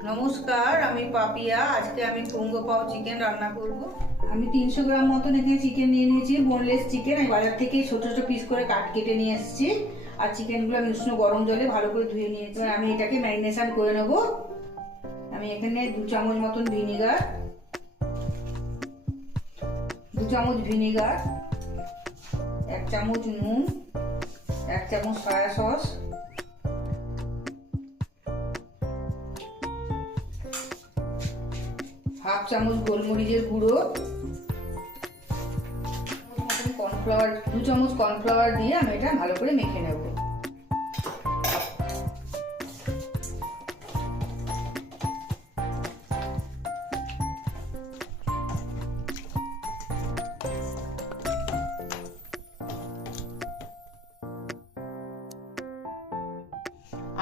নমস্কার, আমি পাপিয়া। আজকে আমি কুঙ্গো পাও চিকেন রান্না করব। আমি 300 গ্রাম মতন এখানে চিকেন নিয়ে নিয়েছি, বোনলেস চিকেন। আমি বাজার থেকে ছোট ছোট পিস করে কেটে নিয়ে এসেছি। আর চিকেনগুলো আমি উষ্ণ গরম জলে ভালো করে ধুয়ে নিয়েছি। আমি এটাকে ম্যারিনেশন করে নেব। আমি এখানে 2 চামচ মতন ভিনিগার, 1 চামচ নুন, 1 চামচ সয়া সস, হাফ চামচ গোলমরিচের গুঁড়ো, কর্নফ্লাওয়ার, 2 চামচ কর্নফ্লাওয়ার দিয়ে আমি এটা ভালো করে মেখে নেব।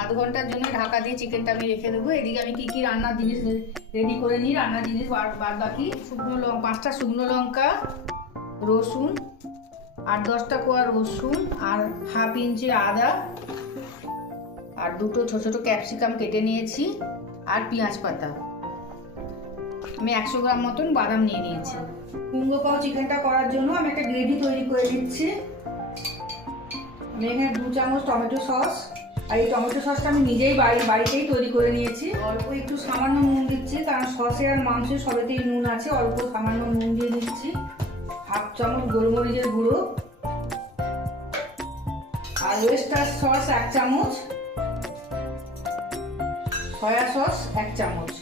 আধ ঘন্টার জন্য ঢাকা দিয়ে চিকেনটা আমি রেখে দেবো। এদিকে আমি কি কি রান্নার জিনিস রেডি করে নিই। রান্নার জিনিস বাদ বাকি 5টা শুকনো লঙ্কা, রসুন, 8-10টা কোয়া রসুন, আর হাফ ইঞ্চি আদা, আর 2টো ছোট ছোট ক্যাপসিকাম কেটে নিয়েছি, আর পেঁয়াজ পাতা। আমি 100 গ্রাম মতন বাদাম নিয়ে নিয়েছি। কুঙ্গো পাও চিকেনটা করার জন্য আমি একটা গ্রেভি তৈরি করে দিচ্ছি। আমি এখানে 2 চামচ টমেটো সস, আর এই টমেটো সসটা আমি নিজেই বাড়িতেই তৈরি করে নিয়েছি। অল্প একটু সামান্য নুন দিচ্ছি, কারণ সসে আর মাংসে সবেতেই নুন আছে। অল্প সামান্য নুন দিয়ে দিচ্ছি। হাফ চামচ গোলমরিচের গুঁড়ো, আর ওয়েস্টার সস 1 চামচ, সয়া সস 1 চামচ,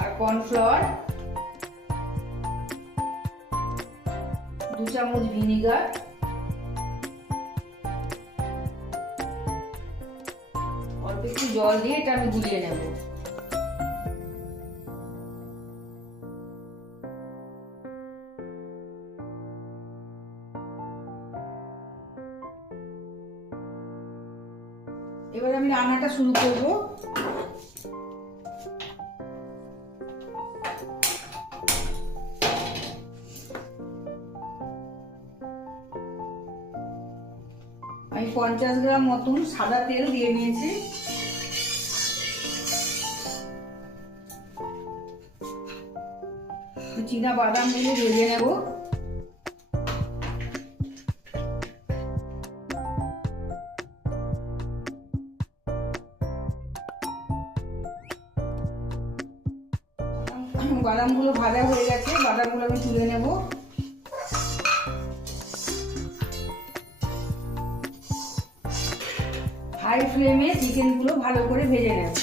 আর কর্নফ্লাওয়ার, 2 চামচ ভিনিগার, অল্প একটু জল দিয়ে এটা আমি গুলিয়ে নেব। এবার আমি রান্নাটা শুরু করব। আমি 50 গ্রাম মতন সাদা তেল দিয়ে নিয়েছি। চীনা বাদামগুলো ভেজে নেব। বাদামগুলো ভাজা হয়ে গেছে, বাদামগুলো আমি তুলে নেব। হাই ফ্লেমে চিকেনগুলো ভালো করে ভেজে নেব।